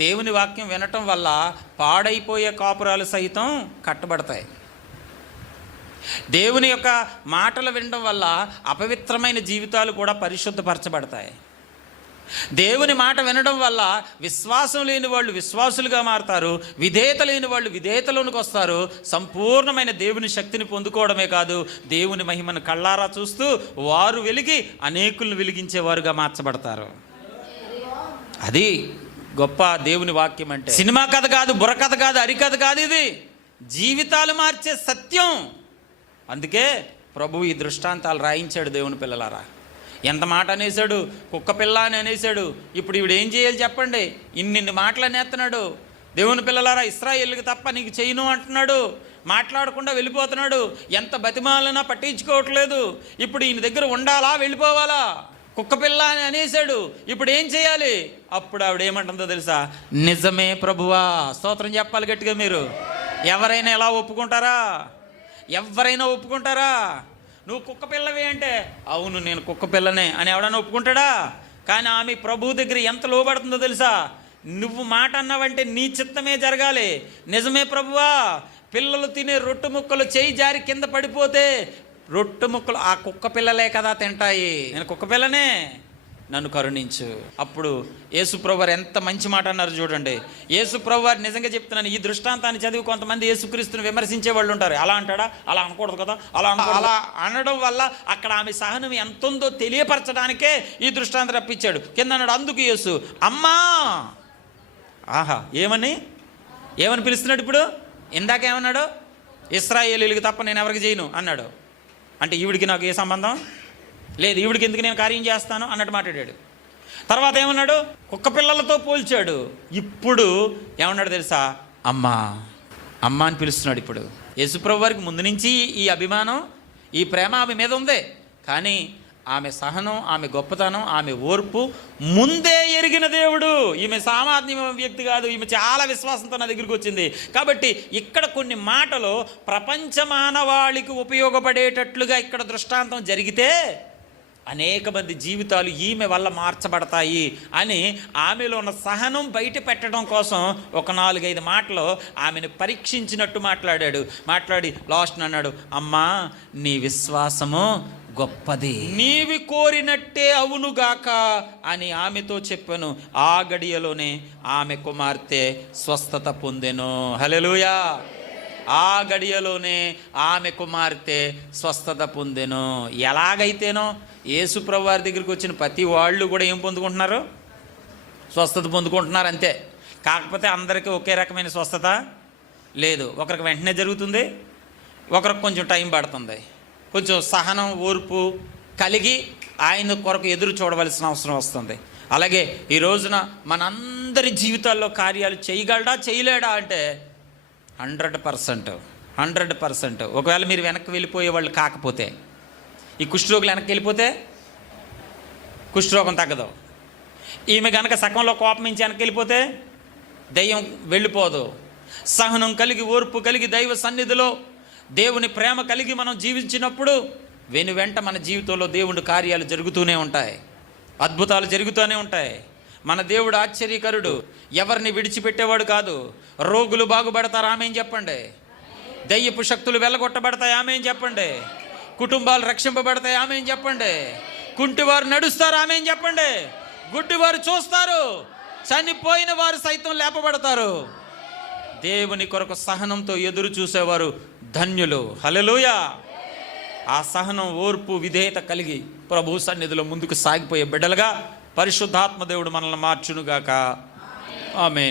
దేవుని వాక్యం వినటం వల్ల పాడైపోయే కాపురాలు సహితం కట్టబడతాయి. దేవుని యొక్క మాటలు వినడం వల్ల అపవిత్రమైన జీవితాలు కూడా పరిశుద్ధపరచబడతాయి. దేవుని మాట వినడం వల్ల విశ్వాసం లేని వాళ్ళు విశ్వాసులుగా మారతారు విధేయత లేని వాళ్ళు విధేయతలోనికి వస్తారు సంపూర్ణమైన దేవుని శక్తిని పొందుకోవడమే కాదు దేవుని మహిమను కళ్ళారా చూస్తూ వారు వెలిగి అనేకులను వెలిగించేవారుగా మార్చబడతారు. అది గొప్ప దేవుని వాక్యం అంటే. సినిమా కథ కాదు బుర్రకథ కాదు అరికథ కాదు ఇది. జీవితాలు మార్చే సత్యం. అందుకే ప్రభు ఈ దృష్టాంతాలు రాయించాడు దేవుని పిల్లలారా. ఎంత మాట అనేసాడు కుక్క పిల్ల అని అనేసాడు ఇప్పుడు ఇవిడు ఏం చేయాలి చెప్పండి? ఇన్నిన్ని మాటలు అనేస్తున్నాడు. దేవుని పిల్లలారా ఇస్రాయేల్కి తప్ప నీకు చేయను అంటున్నాడు. మాట్లాడకుండా వెళ్ళిపోతున్నాడు. ఎంత బతిమాలనా పట్టించుకోవట్లేదు. ఇప్పుడు ఈయన దగ్గర ఉండాలా? వెళ్ళిపోవాలా? కుక్క పిల్ల అని అనేసాడు ఇప్పుడు ఏం చేయాలి? అప్పుడు ఆవిడ ఏమంటుందో తెలుసా? నిజమే ప్రభువా. స్తోత్రం చెప్పాలి గట్టిగా మీరు. ఎవరైనా ఎలా ఒప్పుకుంటారా? ఎవరైనా ఒప్పుకుంటారా? నువ్వు కుక్క పిల్లవి అంటే అవును నేను కుక్క పిల్లనే అని ఎవడన్నా ఒప్పుకుంటాడా? కానీ ఆమె ప్రభు దగ్గర ఎంత లోబడుతుందో తెలుసా? నువ్వు మాట అన్నావంటే నీ చిత్తమే జరగాలి. నిజమే ప్రభువా. పిల్లలు తినే రొట్టె ముక్కలు చేయి జారి కింద పడిపోతే రొట్టె ముక్కలు ఆ కుక్క పిల్లలే కదా తింటాయి. నేను కుక్క పిల్లనే. నన్ను కరుణించు. అప్పుడు యేసుప్రభువారు ఎంత మంచి మాట అన్నారు చూడండి. యేసుప్రభువారు నిజంగా చెప్తున్నాను ఈ దృష్టాంతాన్ని చదివి కొంతమంది యేసుక్రీస్తుని విమర్శించే వాళ్ళు ఉంటారు. అలా అంటాడా? అలా అనకూడదు కదా? అలా అలా అనడం వల్ల అక్కడ ఆమె సహనం ఎంత ఉందో తెలియపరచడానికే ఈ దృష్టాంతం రప్పించాడు. కింద అన్నాడు అందుకు యేసు. అమ్మా! ఆహా! ఏమని? ఏమని పిలుస్తున్నాడు ఇప్పుడు? ఇందాక ఏమన్నాడు ఇస్రాయేలీలకు తప్ప నేను ఎవరికి చేయను అన్నాడు. అంటే ఈవిడికి నాకు ఏ సంబంధం? లేదు ఈవిడికి ఎందుకు నేను కార్యం చేస్తాను? అన్నట్టు మాట్లాడాడు. తర్వాత ఏమన్నాడు? కుక్క పిల్లలతో పోల్చాడు. ఇప్పుడు ఏమన్నాడు తెలుసా? అమ్మా అమ్మ అని పిలుస్తున్నాడు ఇప్పుడు. యేసుప్రభు వారికి ముందు నుంచి ఈ అభిమానం ఈ ప్రేమ ఆమె మీద ఉంది. కానీ ఆమె సహనం ఆమె గొప్పతనం ఆమె ఓర్పు ముందే ఎరిగిన దేవుడు. ఈమె సామాన్య వ్యక్తి కాదు ఈమె చాలా విశ్వాసంతో నా దగ్గరికి వచ్చింది. కాబట్టి ఇక్కడ కొన్ని మాటలు ప్రపంచ మానవాళికి ఉపయోగపడేటట్లుగా ఇక్కడ దృష్టాంతం జరిగితే అనేక మంది జీవితాలు ఈమె వల్ల మార్చబడతాయి అని ఆమెలో ఉన్న సహనం బయట పెట్టడం కోసం ఒక నాలుగైదు మాటలు ఆమెను పరీక్షించినట్టు మాట్లాడాడు. మాట్లాడి లాస్ట్ అన్నాడు అమ్మా నీ విశ్వాసము గొప్పది. నీవి కోరినట్టే అవునుగాక అని ఆమెతో చెప్పాను. ఆ గడియలోనే ఆమె కుమార్తె స్వస్థత పొందెను. హలెలుయా ఆ గడియలోనే ఆమె కుమార్తె స్వస్థత పొందెను. ఎలాగైతేనో యేసుప్రభు వారి దగ్గరికి వచ్చిన ప్రతి వాళ్ళు కూడా ఏం పొందుకుంటున్నారు? స్వస్థత పొందుకుంటున్నారు అంతే. కాకపోతే అందరికీ ఒకే రకమైన స్వస్థత లేదు. ఒకరికి వెంటనే జరుగుతుంది ఒకరికి కొంచెం టైం పడుతుంది. కొంచెం సహనం ఓర్పు కలిగి ఆయన కొరకు ఎదురు చూడవలసిన అవసరం వస్తుంది. అలాగే ఈ రోజున మనందరి జీవితాల్లో కార్యాలు చేయగలడా చేయలేడా అంటే హండ్రెడ్ పర్సెంట్ హండ్రెడ్ పర్సెంట్. ఒకవేళ మీరు వెనక్కి వెళ్ళిపోయే వాళ్ళు కాకపోతే ఈ కుష్ఠరోగులు వెనక్కి వెళ్ళిపోతే కుష్ఠరోగం తగ్గదు. ఈమె కనుక సగంలో కోపం నుంచి వెనక్కి వెళ్ళిపోతే దయ్యం వెళ్ళిపోదు. సహనం కలిగి ఓర్పు కలిగి దైవ సన్నిధిలో దేవుని ప్రేమ కలిగి మనం జీవించినప్పుడు వెను వెంట మన జీవితంలో దేవుడి కార్యాలు జరుగుతూనే ఉంటాయి. అద్భుతాలు జరుగుతూనే ఉంటాయి. మన దేవుడు ఆశ్చర్యకరుడు. ఎవరిని విడిచిపెట్టేవాడు కాదు. రోగులు బాగుపడతారు ఆమె చెప్పండి? దయ్యపు శక్తులు వెళ్ళగొట్టబడతాయి ఆమె చెప్పండి? కుటుంబాలు రక్షింపబడతాయి ఆమెం చెప్పండి? కుంటివారు నడుస్తారు ఆమె చెప్పండి? గుడ్డివారు చూస్తారు. చనిపోయిన వారు సైతం లేపబడతారు. దేవుని కొరకు సహనంతో ఎదురు చూసేవారు ధన్యులు. హలలోయ ఆ సహనం ఓర్పు విధేయత కలిగి ప్రభు సన్నిధిలో ముందుకు సాగిపోయే బిడ్డలుగా పరిశుద్ధాత్మ దేవుడు మనల్ని మార్చునుగాక. ఆమె